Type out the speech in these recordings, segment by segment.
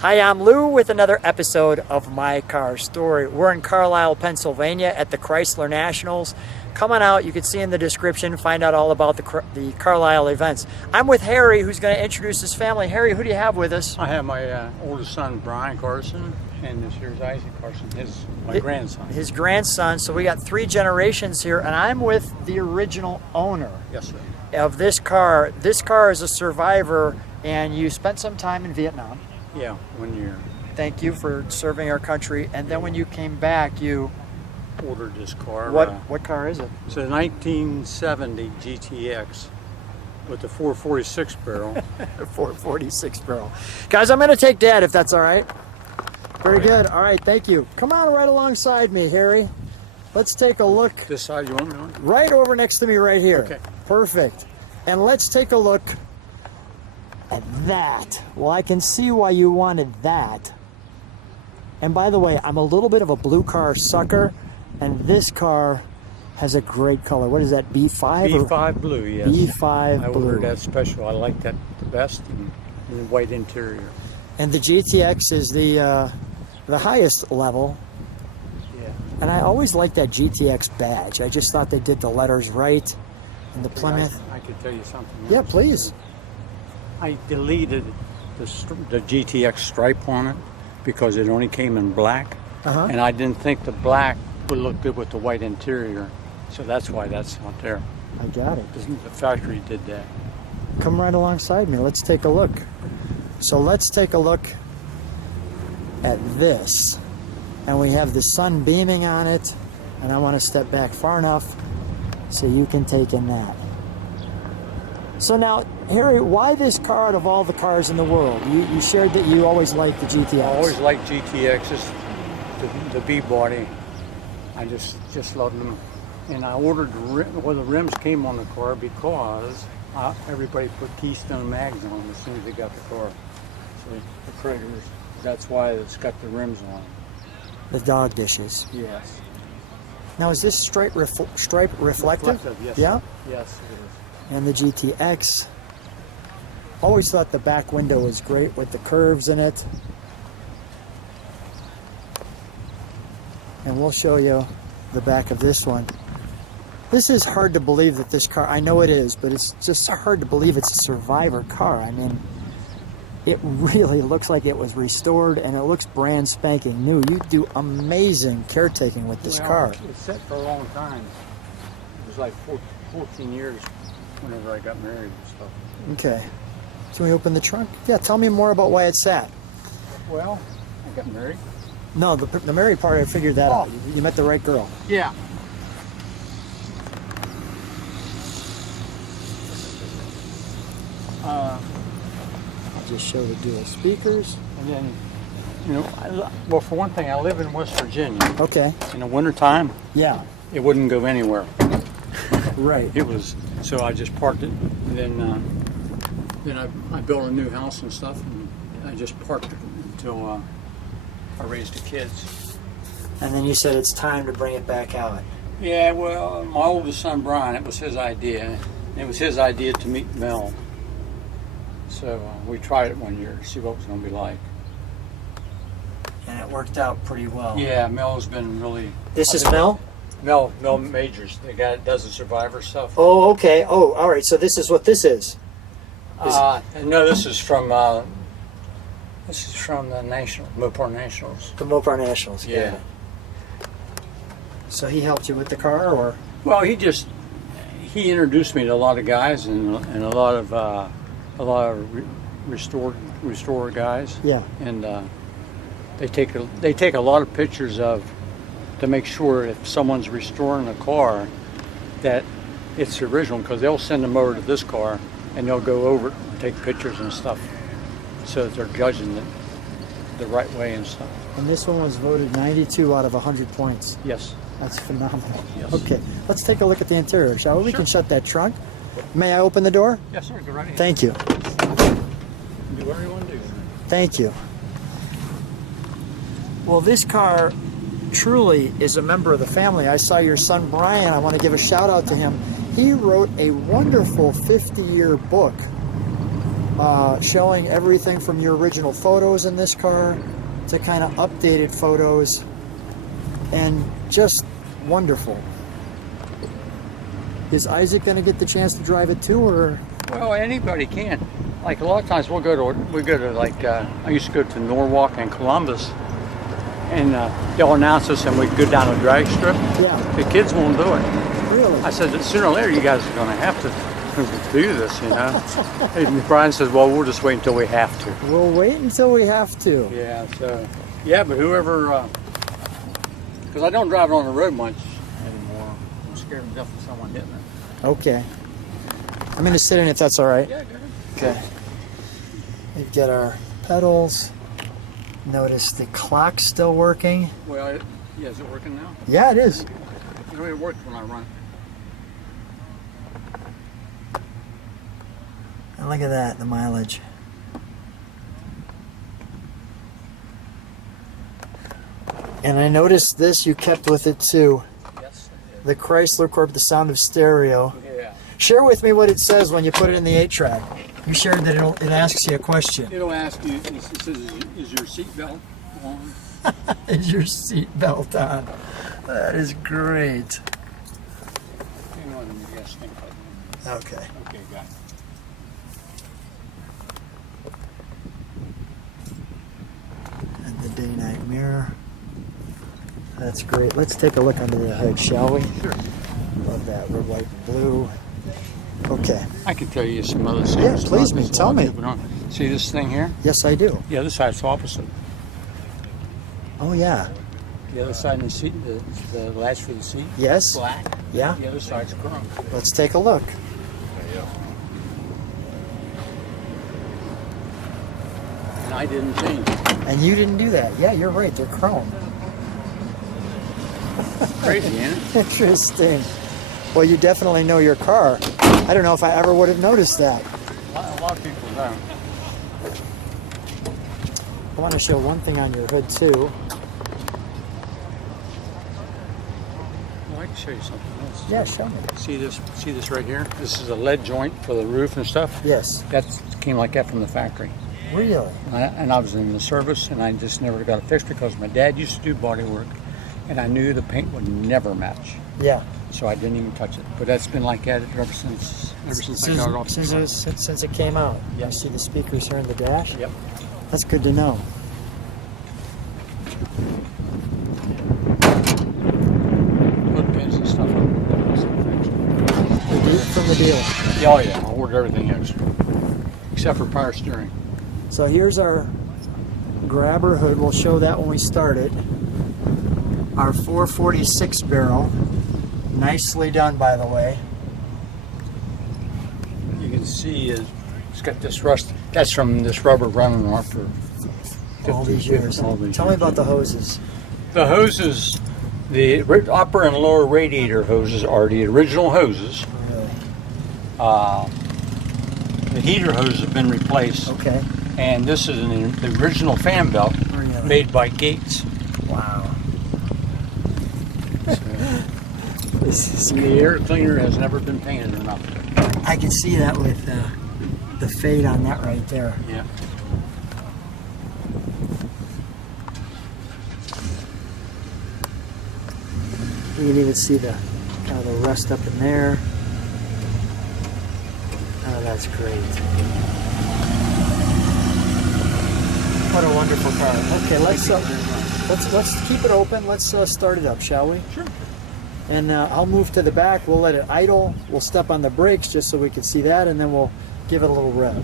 Hi, I'm Lou with another episode of My Car Story. We're in Carlisle, Pennsylvania at the Chrysler Nationals. Come on out, you can see in the description, find out all about the Carlisle events. I'm with Harry, who's going to introduce his family. Harry, who do you have with us? I have my oldest son, Brian Carson, and this here's Isaac Carson, my grandson. His grandson. So we got 3 generations here, and I'm with the original owner. Yes, sir. Of this car. This car is a survivor, and you spent some time in Vietnam. Yeah, 1 year. Thank you for serving our country. And then when you came back, you ordered this car. What car is it? It's a 1970 GTX with the 446 barrel. 446 barrel. Guys, I'm going to take Dad if that's all right. Very good. All right, thank you. Come on right alongside me, Harry. Let's take a look. This side you want me on? Right over next to me right here. Okay. Perfect. And let's take a look at that. Well, I can see why you wanted that. And by the way, I'm a little bit of a blue car sucker, and this car has a great color. What is that, B5? B5 blue, yes. B5 I blue. ordered that special. I like that the best, and the white interior. And the GTX is the highest level. Yeah. And I always liked that GTX badge. I just thought they did the letters right. And the Plymouth. I could tell you something else. Yeah, please. I deleted the GTX stripe on it because it only came in black. And I didn't think the black would look good with the white interior. So that's why that's not there. I got it. The factory did that. Come right alongside me. Let's take a look. So let's take a look at this. And we have the sun beaming on it. And I want to step back far enough so you can take in that. So now, Harry, why this car out of all the cars in the world? You shared that you always liked the GTX. I always liked GTXs, the B body. I just loved them. And I ordered the rims came on the car because everybody put Keystone mags on as soon as they got the car. So the critters, that's why it's got the rims on. The dog dishes. Yes. Now, is this stripe reflective? Reflective, yes. Yeah? Yes, it is. And the GTX. Always thought the back window was great with the curves in it. And we'll show you the back of this one. This is hard to believe that this car, I know it is, but it's just hard to believe it's a survivor car. I mean, it really looks like it was restored, and it looks brand spanking new. You do amazing caretaking with this car. It's set for a long time. It was like 14 years whenever I got married and stuff. Okay. Can we open the trunk? Yeah, tell me more about why it sat. Well, I got married. No, the married part, I figured that out. You met the right girl. Yeah. I'll just show the dual speakers. And then, you know, well, for one thing, I live in West Virginia. Okay. In the wintertime, Yeah. it wouldn't go anywhere. Right. It was, so I just parked it. And then I built a new house and stuff, and I just parked it until I raised the kids. And then you said it's time to bring it back out. Yeah, well, my oldest son, Brian, it was his idea. It was his idea to meet Mel. So we tried it 1 year to see what it was going to be like. And it worked out pretty well. Yeah, Mel's been really... This is Mel? Mel Majors, the guy that does the survivor stuff. Oh, okay. Oh, all right. So this is what this is. No, this is from the Mopar Nationals. The Mopar Nationals. Yeah. So he helped you with the car, or? Well, he introduced me to a lot of guys and a lot of restored guys. Yeah. And they take a lot of pictures to make sure if someone's restoring a car that it's the original, because they'll send them over to this car and they'll go over it and take pictures and stuff so that they're judging it the right way and stuff. And this one was voted 92 out of 100 points. Yes. That's phenomenal. Yes. Okay, let's take a look at the interior, shall we? We Sure. can shut that trunk. May I open the door? Yes, sir. Go right ahead. Thank you. Do whatever you want to do. Thank you. Well, this car truly is a member of the family. I saw your son Brian. I want to give a shout out to him. He wrote a wonderful 50-year book showing everything from your original photos in this car to kind of updated photos, and just wonderful. Is Isaac going to get the chance to drive it too, or? Well, anybody can. Like a lot of times we go to like I used to go to Norwalk and Columbus, and they'll announce us and we go down a drag strip. Yeah. The kids won't do it. Really? I said that sooner or later you guys are going to have to do this, you know. And Brian says, well, we'll just wait until we have to. We'll wait until we have to. Yeah. So yeah, but whoever, because I don't drive it on the road much anymore. I'm scared to death of someone hitting it. Okay. I'm going to sit in if that's all right. Yeah, good. Okay. We've got our pedals. Notice the clock's still working. Well, yeah, is it working now? Yeah, it is. You know, it worked when I run. And look at that, the mileage. And I noticed this you kept with it too. Yes, I did. The Chrysler Corp, the sound of stereo. Yeah. Share with me what it says when you put it in the 8-track. You shared that it asks you a question. It'll ask you, it says, is your seatbelt on? Is your seatbelt on? That is great. Hang on, let me guess. Okay. Okay, got it. And the day-night mirror. That's great. Let's take a look under the hood, shall we? Sure. Love that red, white, and blue. Okay. I can tell you some other things. Yeah, please, about this. tell me. People don't- See this thing here? Yes, I do. The other side's opposite. Oh, yeah. The other side of the seat, the latch for the seat, Yes. black. Yeah. The other side's chrome. Let's take a look. And I didn't change it. And you didn't do that. Yeah, you're right. They're chrome. Crazy, ain't it? Interesting. Well, you definitely know your car. I don't know if I ever would have noticed that. A lot of people don't. I want to show one thing on your hood, too. Well, I can show you something else. Yeah, show me. See this right here? This is a lead joint for the roof and stuff. Yes. That came like that from the factory. Really? And I was in the service, and I just never got it fixed because my dad used to do body work, and I knew the paint would never match. Yeah. So I didn't even touch it. But that's been like that ever since I got it off the truck. Since it came out. Yeah. You see the speakers here in the dash? Yep. That's good to know. Put pins and stuff on. From the dealer. Yeah, oh yeah, I ordered everything extra. Except for power steering. So here's our grabber hood. We'll show that when we start it. Our 446 barrel. Nicely done, by the way. You can see it's got this rust. That's from this rubber running off for All these years. all these Tell me years. about the hoses. The hoses, the upper and lower radiator hoses are the original hoses. Really? The heater hoses have been replaced, Okay. and this is the original fan belt Really? made by Gates. Wow. This is The air cleaner has never been painted or nothing. I can see that with the fade on that right there. Yeah. You can even see the kind of the rust up in there. Oh, that's great. What a wonderful car. Okay, let's keep it open. Let's start it up, shall we? Sure. And I'll move to the back. We'll let it idle. We'll step on the brakes just so we can see that, and then we'll give it a little rev.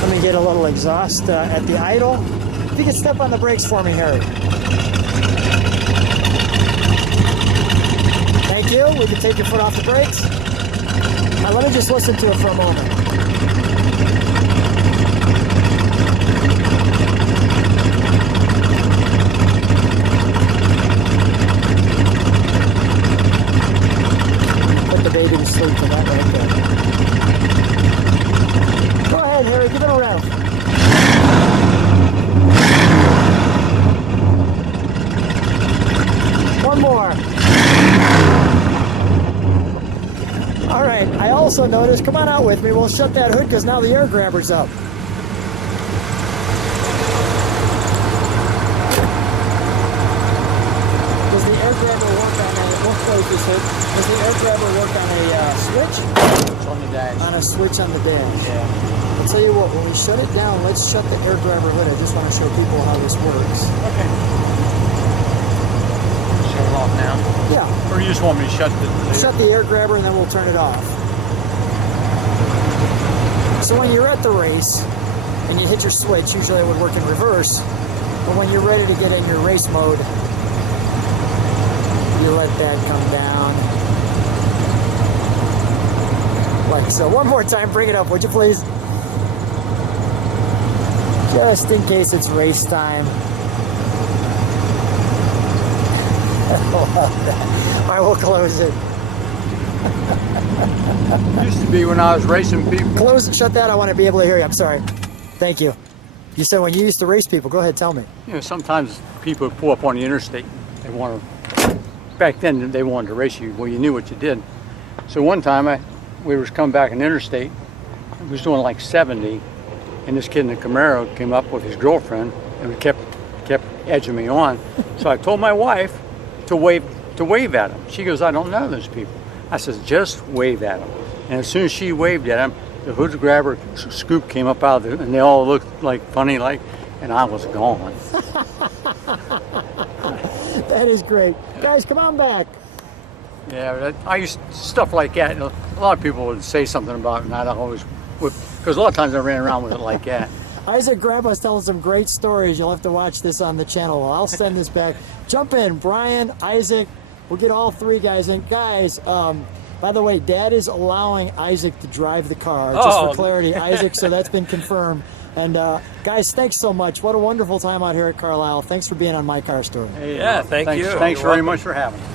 Let me get a little exhaust at the idle. If you could step on the brakes for me, Harry. Thank you. We can take your foot off the brakes. Now let me just listen to it for a moment. also notice, come on out with me, we'll shut that hood because now the air grabber's up. Does the air grabber work on a, we'll close this hood. Does the air grabber work on a switch? It's on the dash. On a switch on the dash. Yeah. I'll tell you what, when we shut it down, let's shut the air grabber hood. I just want to show people how this works. Okay. Shut it off now? Yeah. Or you just want me to shut the... Shut the air grabber and then we'll turn it off. So when you're at the race and you hit your switch, usually it would work in reverse, but when you're ready to get in your race mode, you let that come down. Like so. One more time, bring it up, would you please? Just in case it's race time. I love that. I will close it. Used to be when I was racing people. Close and shut that. I want to be able to hear you. I'm sorry. Thank you. You said when you used to race people. Go ahead, tell me. You know, sometimes people would pull up on the interstate. They want to. Back then, they wanted to race you. Well, you knew what you did. So one time, we was coming back on the interstate. I was doing like 70, and this kid in the Camaro came up with his girlfriend, and we kept edging me on. So I told my wife to wave at him. She goes, "I don't know those people." I says, "Just wave at him." And as soon as she waved at him, the hood grabber scoop came up out of it, and they all looked like funny, like, and I was gone. That is great. Guys, come on back. Yeah, I used stuff like that. A lot of people would say something about it, and I'd always whip, because a lot of times I ran around with it like that. Isaac Grandpa's telling some great stories. You'll have to watch this on the channel. I'll send this back. Jump in, Brian, Isaac. We'll get all three guys in. Guys, by the way, Dad is allowing Isaac to drive the car. Just for clarity, Isaac, so that's been confirmed. And guys, thanks so much. What a wonderful time out here at Carlisle. Thanks for being on My Car Story. Hey, Yeah, thank thanks, you. Thanks You're very welcome. much for having us.